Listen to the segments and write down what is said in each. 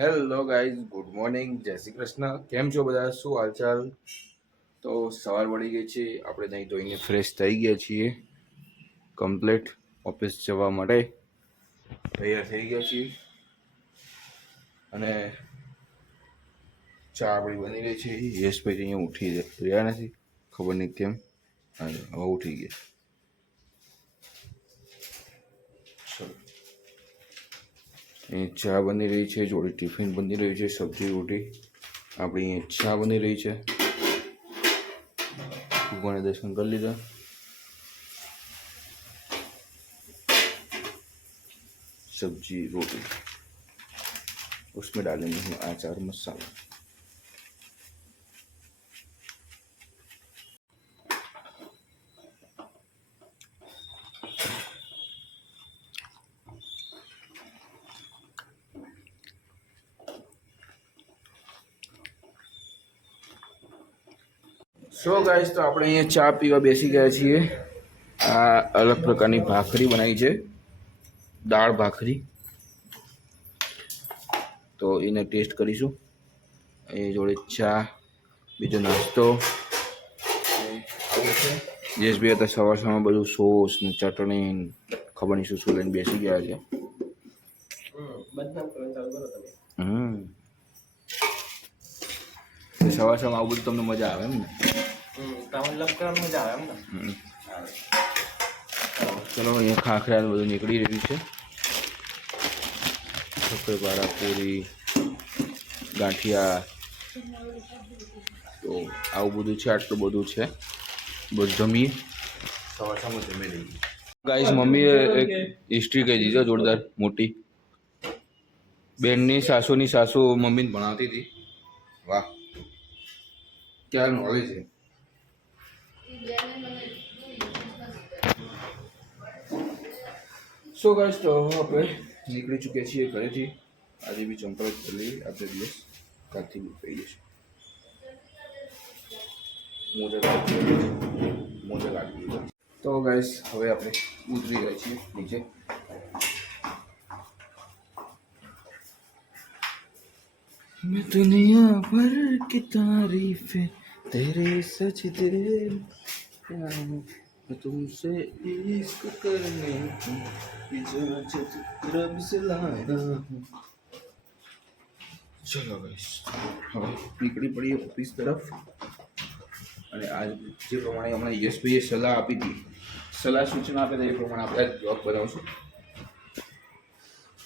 Hello guys good morning જય શ્રી કૃષ્ણ. કેમ છો બધા? શું હાલચાલ? તો સવાર વળી ગઈ છે. આપણે નહીં ધોઈને ફ્રેશ થઈ ગયા છીએ. કમ્પ્લીટ ઓફિસ જવા માટે તૈયાર થઈ ગયા છીએ. અને ચા આપણી બની રહી છે. યશભાઈ અહીંયા ઉઠી રહ્યા નથી. ખબર નહીં કેમ. હવે ઉઠી ગયા ચલો. અહીં ચા બની રહી છે જોડે ટિફિન બની રહ્યું છે સબ્જી રોટી આપણી અહીં ચા બની રહી છે ભગવાને દર્શન કરી લીધા सब्जी रोटी उसमें डालेंगे हम अचार मसाला સો ગાઈસ તો આપણે અહીંયા ચા પીવા બેસી ગયા છીએ. આ અલગ પ્રકારની ભાખરી બનાવી છે. દાળ ભાખરી. તો એને ટેસ્ટ કરીશું. એ જોડે ચા, બીજો નાસ્તો. જયેશભાઈ હતા સવાર સવારમાં બધું સોસ ને ચટણી ખબર નહીં શું શું લઈને બેસી ગયા છે. હમ. સવાર સવારમાં આવું બધું તમને મજા આવે એમ ને. ચલો અહીંયા ખાખરા બધું નીકળી રહ્યું છે. શક્કરપારા પૂરી ગાંઠિયા તો આવું બધું છે આટલું બધું છે. બધું જમીએ. સવાર સામે જમી લઈએ. ગાઈસ મમ્મીએ એક હિસ્ટ્રી કહી દીધો જોરદાર મોટી. બેનની સાસુની સાસુ મમ્મીને ભણાવતી હતી. વાહ. ક્યાં નોલેજ છે? સો ગાઈસ તો હવે આપણે નીકળી ચૂક્યા છીએ ઘરેથી આજે બી ચંપલ જ કરી આપણે દિવસ કાલથી બી પડી જશે મોજા લાગી ગયા છે. મોજા લાગી ગયા છે. તો ગાઈસ હવે આપણે ઉતરી ગયા છીએ નીચે मैं दुनिया भर की तारीफें तेरे सजदे मैं तुमसे इश्क करने की इजाजत रब से लाया हूँ ચલો ગાઈસ હવે નીકળી પડીએ ઓફિસ તરફ અને આજ જે પ્રમાણે હમણાં યશભાઈએ સલાહ આપી હતી સલાહ સૂચના આપી હતી એ પ્રમાણે આપણે આજ બ્લોગ બનાવશું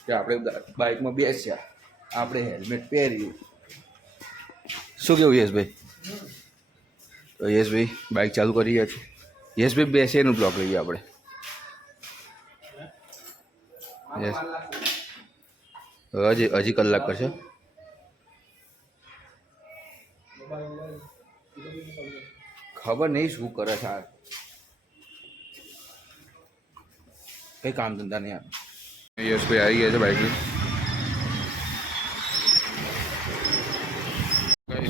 કે આપણે બાઇકમાં બેસ્યા આપણે હેલ્મેટ પહેર્યું શું કેવું યશભાઈ તો યશભાઈ બાઇક ચાલુ કરી રહ્યા છે યશભાઈ બેસે એનું બ્લોક લઈએ આપણે. યસ હજી હજી કલાક કરશે. ખબર નહીં શું કરે છે આ. કઈ કામ ધંધા નહીં આ યશભાઈ આવી ગયા છે બાઇક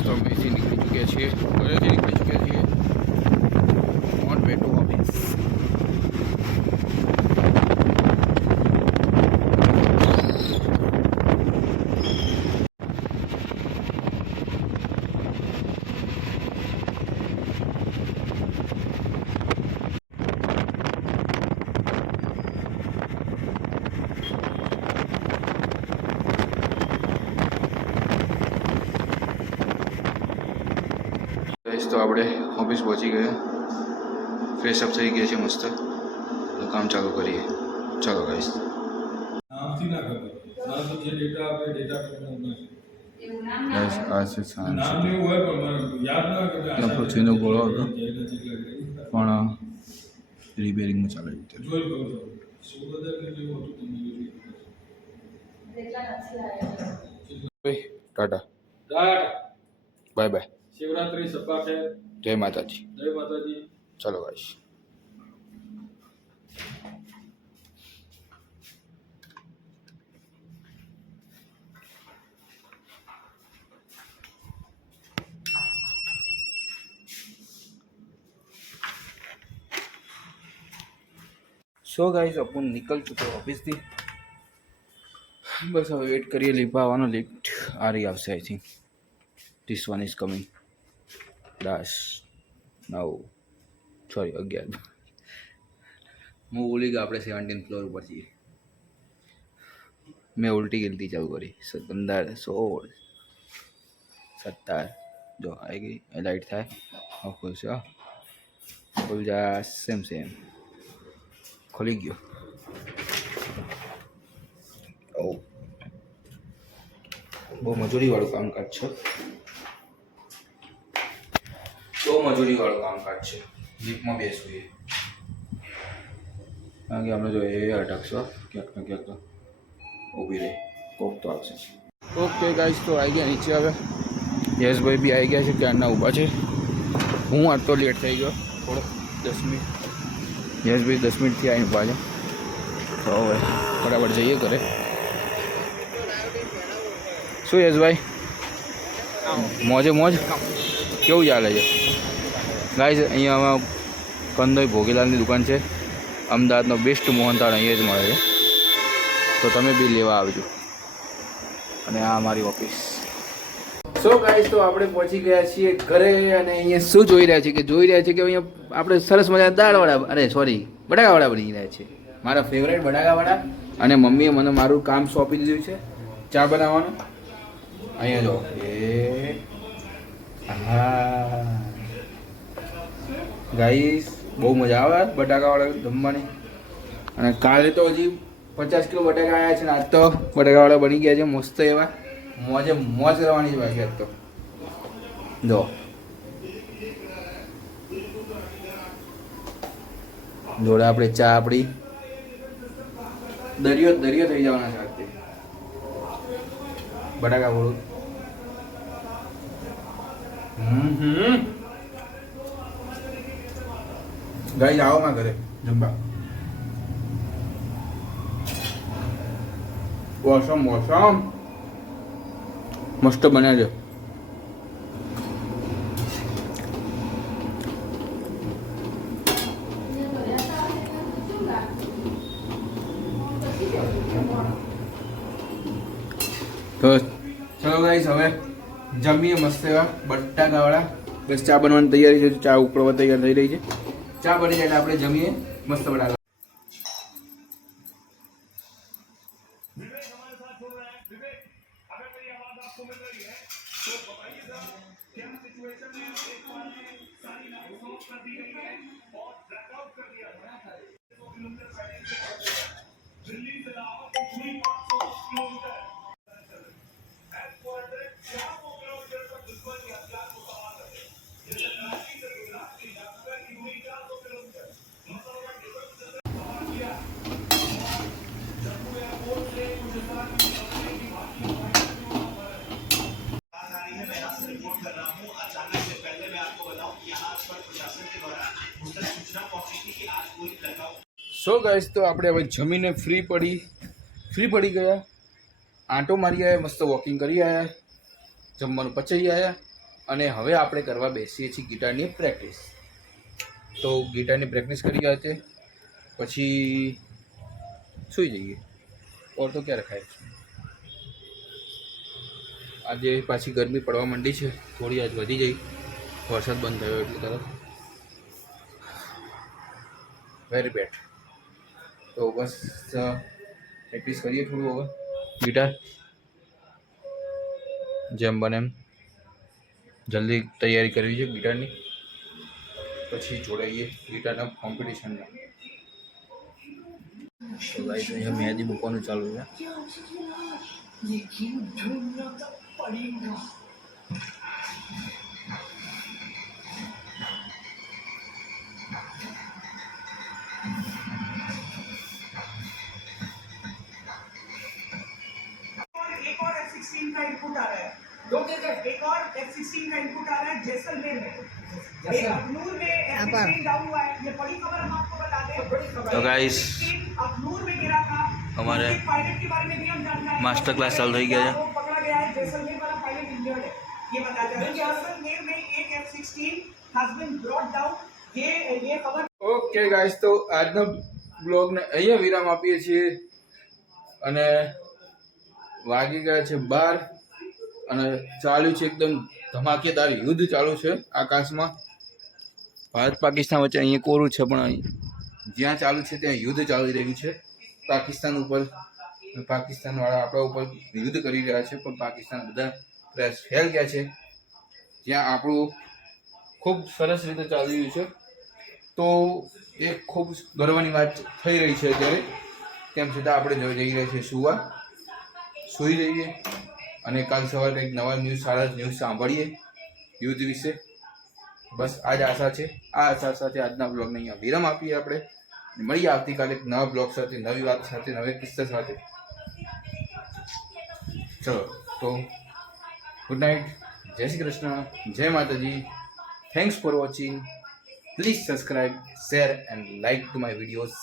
તો નીકળી ચૂક્યા છીએ ઘરેથી નીકળી ચૂક્યા છીએ on way to office guys તો આપણે ઓફિસ પહોંચી ગયા. ફ્રેશ અપ થઈ ગયા છે મસ્ત. તો કામ ચાલુ કરીએ. ચાલો ગાઈસ નામથી ના ખબર. નામ તો જે ડેટા આપે ડેટા કરવાનો નથી ગાઈસ આ છે સાંજ. નામ એવું હોય પણ મને યાદ ના હોય કે ત્યાં આશા પછીનો ગોળો હતો. જેટલા જેટલા કરી. પણ રિપેરિંગમાં ચાલે છે. જોઈ કહું છું સુરત એટલે કેવું હતું તમને ભાઈ ટાટા. ટાટા બાય બાય जय माता जी चलो भाई। सो गाइस अपन निकल चुके ऑफ़िस थी बस अब वेट करिए लिपा वन लिफ्ट आ रही I think this one is coming દસ નવ સોરી અગિયાર હું ભૂલી ગયો આપણે સેવન્ટીન ફ્લોર ઉપર છીએ મેં ઉલટી ગિલતી ચાલુ કરી. પંદર સોળ, સત્તર. જો આવી ગઈ. લાઇટ થાય. ખુલશે. ખુલ જા સેમ સેમ ખોલી ગયો. ઓ. બહુ મજૂરીવાળું કામકાજ છે. બહુ મજૂરીવાળું કામકાજ છે. જીપમાં બેસવું એ. કારણ કે આપણે જો એ અટકશો ક્યાંક ને ક્યાંક તો ઊભી રહી. કોક તો આવશે. ઓકે ગાઈસ તો આવી ગયા નીચે હવે. યશભાઈ બી આવી ગયા છે ક્યારના ઊભા છે. હું આજ તો લેટ થઈ ગયો થોડો દસ મિનિટ. યશભાઈ દસ મિનિટથી આવી ઊભા છે. તો હવે બરાબર જઈએ ઘરે. શું યશભાઈ? મોજે મોજ? કેવું ચાલે છે? ગાઈસ અહીંયા અમે કંદોઈ ભોગીલાલની દુકાન છે. અમદાવાદનો બેસ્ટ મોહનથાળ અહીંયા જ મળે છે. તો તમે બી લેવા આવજો. અને આ અમારી ઓફિસ સો ગાઈસ તો આપણે પહોંચી ગયા છીએ ઘરે અને અહીંયા શું જોઈ રહ્યા છીએ કે જોઈ રહ્યા છીએ કે અહીંયા આપણે સરસ મજા દાળવાળા, અરે સોરી બટાકાવાળા બની રહ્યા છે. મારા ફેવરેટ બટાકાવાળા. અને મમ્મીએ મને મારું કામ સોંપી દીધું છે. ચા બનાવવાનું. અહીંયા જો, એ હા ગાઈસ, બહુ મજા આવે બટાકાવાળા જમવાની. અને કાલે તો હજી પચાસ કિલો બટાકા આવ્યા છે ને, આજ તો બટાકાવાળા બની ગયા છે, મસ્ત એવા. મોજે મોજ કરવાની જ બાકી આજ તો. જો. જોડે આપણે ચા આપણી દરિયો દરિયો થઈ જવાના છે આજથી. બટાકા બોલું હમ હમ. ગાઈ આવો માં ઘરે જમવા. મોસમ મોસમ. મસ્ત બનાવજો તો ચલો ગાઈસ હવે જમીએ મસ્ત એવા બટાકાવાળા. બસ ચા બનવાની તૈયારી છે ચા ઉકળવા તૈયાર થઈ રહી છે. ચા બની જાય એટલે આપણે જમીએ મસ્ત બટાકા સો ગાઈસ તો આપણે હવે જમીને ફ્રી પડી. ફ્રી પડી ગયા. આંટો મારી આવ્યા મસ્ત વોકિંગ કરી આવ્યા જમવાનું પચાવી આવ્યા અને હવે આપણે કરવા બેસીએ છીએ ગિટારની પ્રેક્ટિસ તો ગિટારની પ્રેક્ટિસ કરી ગયા છે. પછી સૂઈ જઈએ. ઓર તો ક્યારે ખાય આજે પાછી ગરમી પડવા માંડી છે. થોડી આજ વધી જઈ વરસાદ બંધ થયો એટલે તરત. વેરી બેડ તો બસ પ્રેક્ટિસ કરીએ થોડું હવે ગિટાર જેમ બને એમ જલ્દી તૈયારી કરવી છે ગિટારની પછી જોડાઈએ ગિટારના કોમ્પિટિશનમાં તો ગાઈસ અહીંયા મહેંદી મૂકવાનું ચાલુ છે है दो एक और F16 का इनपुट आ रहा है जैसलमेर में एक अखनूर में F16 डाउन हुआ है ये बड़ी खबर हम आपको बता दें तो guys, F16 अखनूर में गिरा था हमारे उसके पायलट के बारे में भी हम जानकारी मास्टर क्लास चालू हो गया है। वो पकड़ा गया है जैसलमेर वाला पायलट इंजर्ड है ये बताया जा रहा है जैसलमेर में एक F16 has been brought down ये ये खबर ઓકે ગાઈસ તો આજનો બ્લોગને અહીંયા વિરામ આપીએ છીએ અને વાગી ગયા છે બાર અને ચાલ્યું છે એકદમ ધમાકેદાર યુદ્ધ ચાલુ છે આકાશમાં. ભારત પાકિસ્તાન વચ્ચે અહીંયા કોરું છે પણ અહીં. જ્યાં ચાલુ છે ત્યાં યુદ્ધ ચાલી રહ્યું છે. પાકિસ્તાન ઉપર પાકિસ્તાન વાળા આપણા ઉપર યુદ્ધ કરી રહ્યા છે પણ પાકિસ્તાન બધા પ્રયાસ ફેલ ગયા છે. જ્યાં આપણું ખૂબ સરસ રીતે ચાલી રહ્યું છે. તો એ ખૂબ ગર્વની વાત થઈ રહી છે અત્યારે. તેમ છતાં આપણે જઈ રહ્યા છીએ સુવા. સૂઈ રહીએ. અને કાલ સવારે કંઈક નવા ન્યૂઝ, સારા ન્યૂઝ સાંભળીએ યુદ્ધ વિશે. બસ આ જ આશા છે. આ આશા સાથે આજના બ્લોગને અહીંયા વિરામ આપીએ આપણે. મળીએ આવતીકાલે એક નવા બ્લોગ સાથે, નવી વાત સાથે, નવે કિસ્સા સાથે. ચલો, તો ગુડ નાઇટ. જય શ્રી કૃષ્ણ. જય Mataji. Thanks for watching please subscribe share and like to my videos